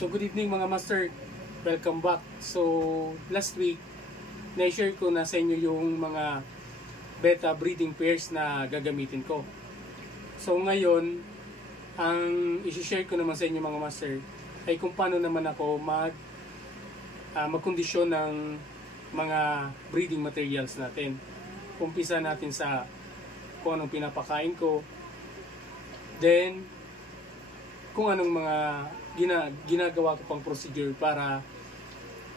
So good evening mga master, welcome back. So last week, na-share ko na sa inyo yung mga beta breeding pairs na gagamitin ko. So ngayon, ang isi-share ko naman sa inyo mga master ay kung paano naman ako magkondisyon ng mga breeding materials natin. Umpisa natin sa kung anong pinapakain ko, then kung anong mga ginagawa ko pang procedure para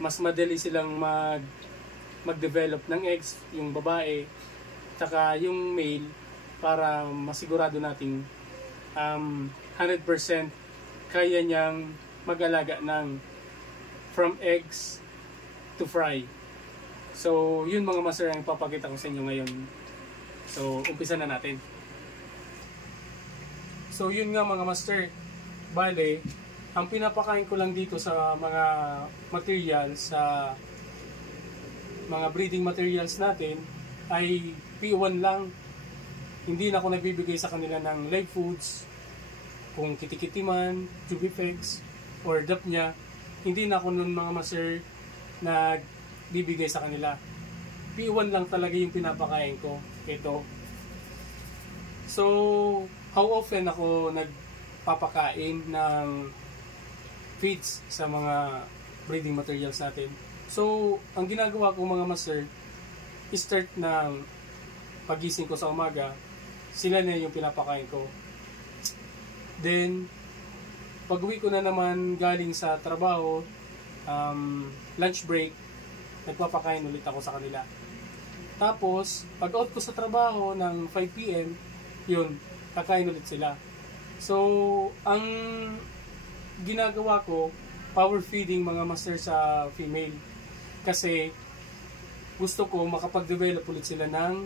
mas madali silang mag-develop ng eggs, yung babae, saka yung male, para masigurado nating 100% kaya niyang mag-alaga ng from eggs to fry. So yun mga master ang ipapakita ko sa inyo ngayon. So umpisa na natin. So yun nga mga master, bale, ang pinapakain ko lang dito sa mga materials, sa mga breeding materials natin ay P1 lang. Hindi na ako nagbibigay sa kanila ng live foods, kung kitikiti man, tubifex, or dapnya. Hindi na ako nun mga master nagbibigay sa kanila. P1 lang talaga yung pinapakain ko. Ito. So, how often ako nagpapakain ng feeds sa mga breeding materials natin? So, ang ginagawa ko mga master, start ng pagising ko sa umaga, sila na yung pinapakain ko. Then, pag-uwi ko na naman galing sa trabaho, lunch break, nagpapakain ulit ako sa kanila. Tapos, pag-out ko sa trabaho ng 5 PM, yun, kakain ulit sila. So, ang ginagawa ko, power feeding mga master sa female. Kasi, gusto ko makapag-develop ulit sila ng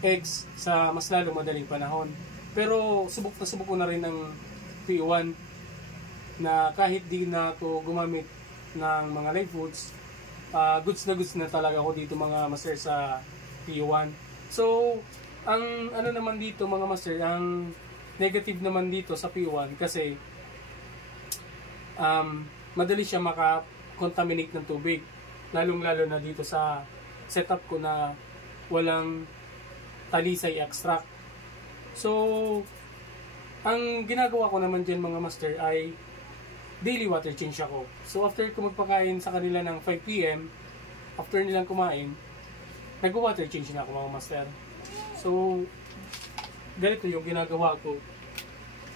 eggs sa mas lalo madaling panahon. Pero, subok ko na rin ng P1 na kahit di na ako gumamit ng mga live foods, goods na talaga ako dito mga master sa P1. So, ang ano naman dito mga master, ang negative naman dito sa P1 kasi madali siya makakontaminate ng tubig, lalong-lalo na dito sa setup ko na walang talisay extract. So, ang ginagawa ko naman dyan mga master ay daily water change ako. So, after ko magpakain sa kanila ng 5 PM, after nilang kumain, nag-water change na ako mga master. So, ganito yung ginagawa ko.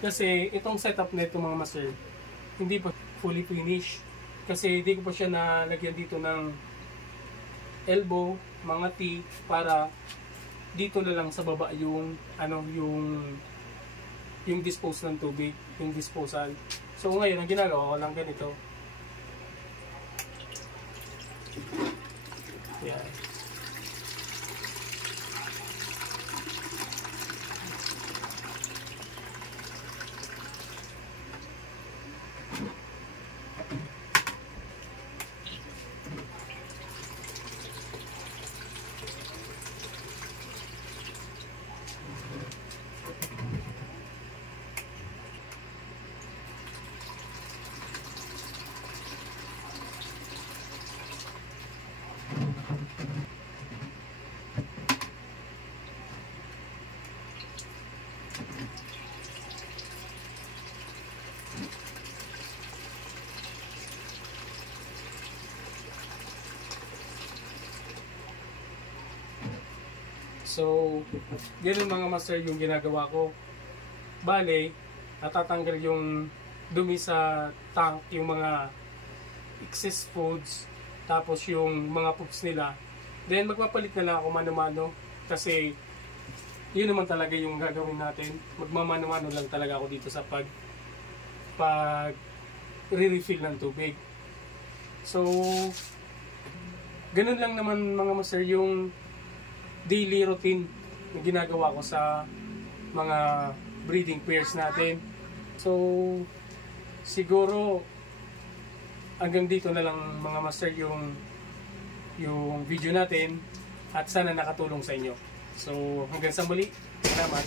Kasi itong setup na ito mga master, hindi pa fully finished. Kasi hindi ko pa siya nalagyan dito ng elbow, mga T, para dito na lang sa baba yung yung dispose ng tubig, yung disposal. So ngayon ang ginagawa ko lang ganito. Yan. So, ganun mga master yung ginagawa ko. Bale, natatanggal yung dumi sa tank, yung mga excess foods, tapos yung mga poops nila. Then, magpapalit na lang ako mano-mano kasi yun naman talaga yung gagawin natin. Magmamano-mano lang talaga ako dito sa re-refill ng tubig. So, ganun lang naman mga master yung daily routine na ginagawa ko sa mga breeding pairs natin. So, siguro hanggang dito na lang mga master yung video natin at sana nakatulong sa inyo. So, hanggang sa muli. Salamat.